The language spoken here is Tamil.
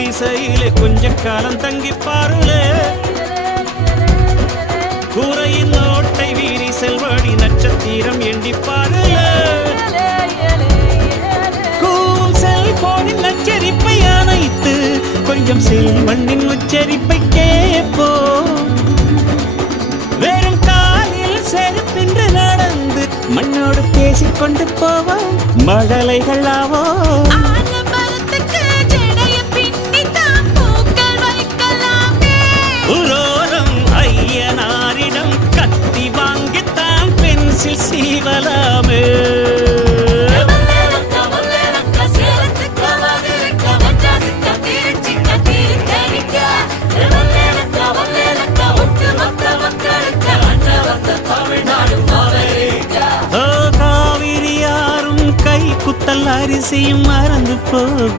குடிசையிலே கொஞ்ச காலம் தங்கி பாருலே கூரையின் ஓட்டை வீரி செல்வாடி நட்சத்திரம் எண்ணி பாருலே கூவும் செல்போனின் நச்சரிப்பை அணைத்து கொஞ்சம் செல்வண்ணின் உச்சரிப்பை கேட்போ வெறும் காலில் செருப்பின்று நடந்து மண்ணோடு பேசிக்கொண்டு போவோம் மழலைகளாவோ ஐயனாரிடம் கத்தி வாங்கித்தான் பென்சில் சீவலாமே காவிரி யாரும் கை குத்தல் அரிசியும் மறந்து போ